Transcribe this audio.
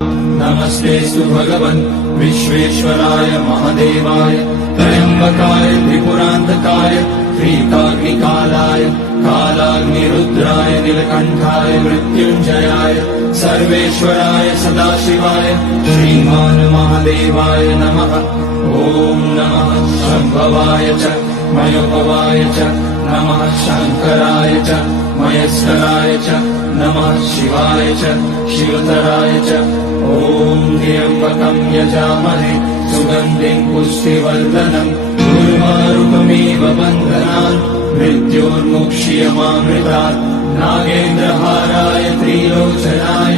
नमस्तेऽस्तु भगवन् विश्वेश्वराय महादेवाय त्र्यम्बकाय त्रिपुरान्तकाय त्रिकाग्निकालाय कालाग्निरुद्राय नीलकण्ठाय मृत्युञ्जयाय सर्वेश्वराय सदाशिवाय श्रीमान् महादेवाय नमः। ॐ नमः शम्भवाय च मयोपवाय च नमः शङ्कराय च मयस्कराय च नमः शिवाय च शिवतराय च। ॐ त्र्यम्बकं यजामहे सुगन्धिं पुष्टिवर्धनम् उर्वारुकमिव बन्धनान् मृत्योर्मुक्ष्यमामृतात्। नागेन्द्रहाराय त्रिलोचनाय